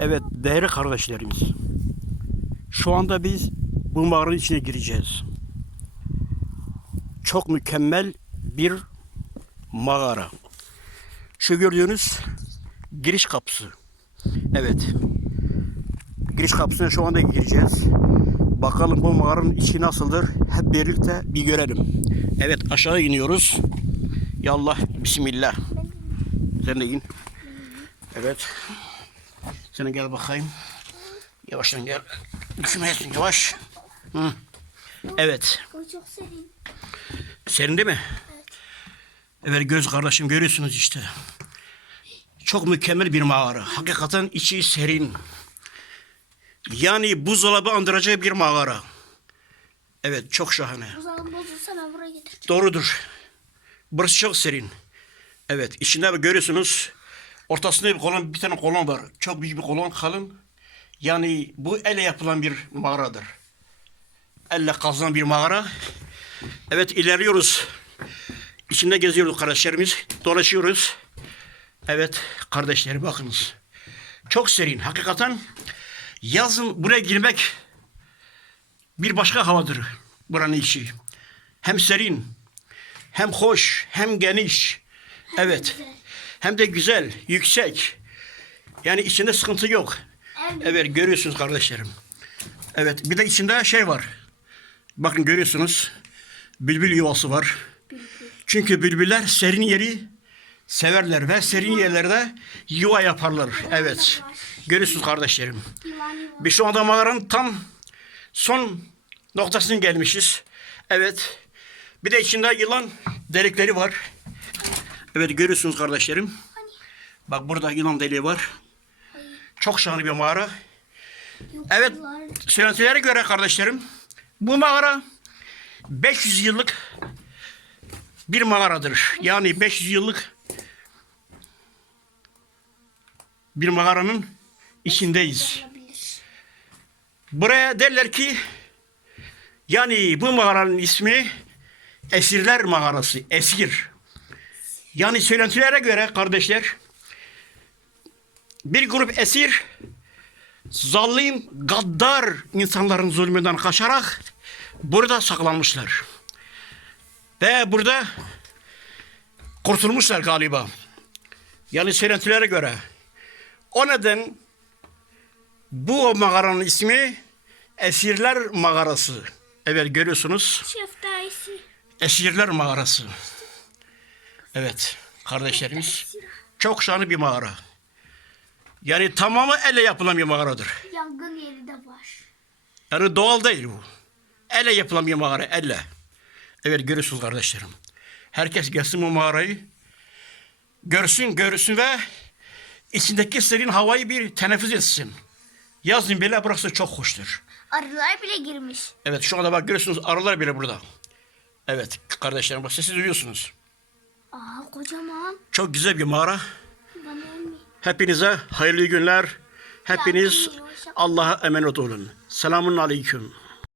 Evet değerli kardeşlerimiz. Şu anda biz bu mağaranın içine gireceğiz. Çok mükemmel bir mağara. Şu gördüğünüz giriş kapısı. Evet. Giriş kapısına şu anda gireceğiz. Bakalım bu mağaranın içi nasıldır? Hep birlikte bir görelim. Evet aşağı iniyoruz. Yallah bismillah. Sen de in. Evet. De gel bakayım. Yavaştan gel. Düşmeyesin yavaş. Hı. Evet. O çok serin. Serin değil mi? Evet göz kardeşim görüyorsunuz işte. Çok mükemmel bir mağara. Hakikaten içi serin. Yani buzdolabı andıracak bir mağara. Evet çok şahane. Zaman bozulsa ben buraya getireceğim. Doğrudur. Burası çok serin. Evet içinde görüyorsunuz ortasında bir kolon bir tane kolon var. Çok büyük bir kolon kalın. Yani bu elle yapılan bir mağaradır. Elle kazılan bir mağara. Evet ilerliyoruz. İçinde geziyoruz kardeşlerimiz. Dolaşıyoruz. Evet kardeşlerim bakınız. Çok serin. Hakikaten yazın buraya girmek bir başka havadır buranın içi. Hem serin, hem hoş, hem geniş. Evet. Hem de güzel, yüksek. Yani içinde sıkıntı yok. Evet. Evet görüyorsunuz kardeşlerim. Evet bir de içinde şey var. Bakın görüyorsunuz. Bülbül yuvası var. Çünkü bülbüller serin yeri severler ve serin yerlerde yuva yaparlar. Evet. Görüyorsunuz kardeşlerim. Biz şu anda mağaranın tam son noktasına gelmişiz. Evet. Bir de içinde yılan delikleri var. Evet görüyorsunuz kardeşlerim. Bak burada yılan deliği var. Çok şahane bir mağara. Evet. Söylentilere göre kardeşlerim bu mağara 500 yıllık bir mağaradır. Yani 500 yıllık bir mağaranın içindeyiz. Buraya derler ki yani bu mağaranın ismi Esirler Mağarası. Esir. Yani söylentilere göre kardeşler bir grup esir zalim, gaddar insanların zulmünden kaçarak burada saklanmışlar. Ve burada kurtulmuşlar galiba. Yani söylentilere göre. O neden bu mağaranın ismi Esirler Mağarası. Evet görüyorsunuz. Şeftayisi. Esirler Mağarası. Evet kardeşlerimiz. Çok şahane bir mağara. Yani tamamı elle yapılan bir mağaradır. Yangın yeri de var. Yani doğal değil bu. Elle yapılan bir mağara, elle. Evet görüyorsunuz kardeşlerim. Herkes gelsin bu mağarayı. Görsün, görsün ve içindeki serin havayı bir teneffüs etsin. Yazın bile burası çok hoştur. Arılar bile girmiş. Evet şu anda bak görüyorsunuz arılar bile burada. Evet kardeşlerim bak sesi duyuyorsunuz. Kocaman. Çok güzel bir mağara. Hepinize hayırlı günler. Hepiniz Allah'a emanet olun. Selamun aleyküm.